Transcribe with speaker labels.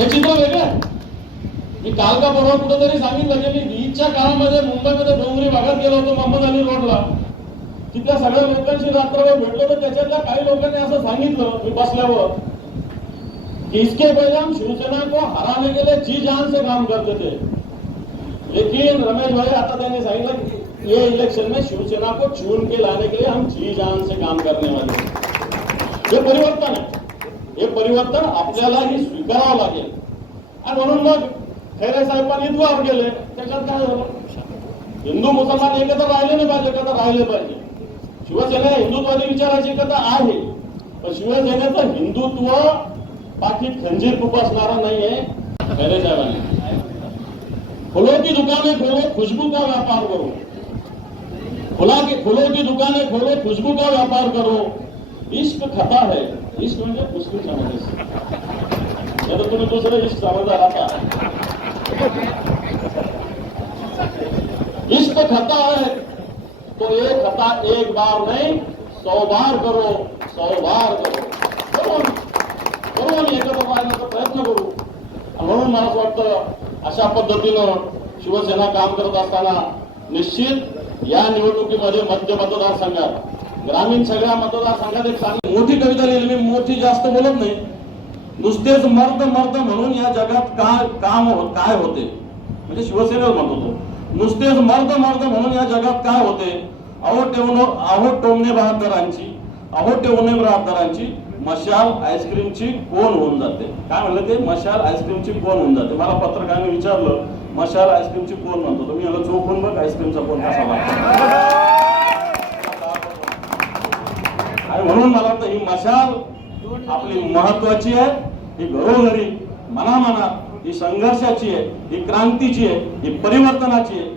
Speaker 1: हे चित्र वेगळं मी काल का परवा कुठंतरी सांगितलं की मी ईदच्या काळामध्ये मुंबईमध्ये डोंगरी भागात गेलो होतो मोहम्मद अली रोडला. तिथल्या सगळ्या लोकांशी रात्रभर भेटलो तर त्याच्यातल्या काही लोकांनी असं सांगितलं मी बसल्यावर इसके पहले हम शिवसेना को हराने के लिए जी जान से काम करते थे. लेकिन रमेश भाई आता त्यांनी सांगितलं ये इलेक्शन में शिवसेना को चुन के लाने के लिए हम जी जान से काम करने वाले ये परिवर्तन है. हे परिवर्तन आपल्यालाही स्वीकारावं लागेल. आणि म्हणून मग खैरे साहेबांनी द्वार गेले त्याच्यात काय झालं? हिंदू मुसलमान एकत्र राहिले नाही पाहिजे एकत्र राहिले पाहिजे. शिवसेना हिंदुत्वादी विचाराची एकत्र आहे पण शिवसेनेचं हिंदुत्व बाकी खंजीर खुपसणारा नाहीये खैरे साहेबांनी. फुलों की दुकानें खोलो खुशबू का व्यापार करो? फुला की दुकाने की दुकानें खोलो खुशबू का व्यापार करो? इश्क खता है। इश्क म्हणजे मुस्लिम समाज तर तुम्ही दुसरे इश्क आला का? इश्क खता है तो ये खता एक बार नहीं सौ बार करो सौ बार करो। करून करू आम्ही एकत्र पाहण्याचा प्रयत्न करू. म्हणून मला असं वाटतं अशा पद्धतीनं शिवसेना काम करत असताना निश्चित या निवडणुकीमध्ये मध्य मतदारसंघात ग्रामीण सगळ्या मतदारसंघात एक चांगली मोठी कविता लिहिली. मी मोठी जास्त बोलत नाही. नुसतेच मर्द मर्द म्हणून या जगात काय काम हो- काय होते? म्हणजे शिवसेनेवर म्हणत होतो. नुसतेच मर्द मर्द म्हणून या जगात काय होते? अहो ठेवून अहो टोमणे बहादरांची अहो टेवणे बहादरांची मशाल आईस्क्रीमची कोण होऊन जाते? काय म्हणलं ते? मशाल आईस्क्रीमची कोण होऊन जाते? मला पत्रकारांनी विचारलं मशाल आईस्क्रीमची कोण म्हणतो मी याला चोखून बघ आईस्क्रीमचा कोण कसा लागतो आणि म्हणून मला वाटतं ही मशाल आपली महत्वाची आहे ही घरोघरी मनामनात ही संघर्षाची आहे ही क्रांतीची आहे ही परिवर्तनाची आहे.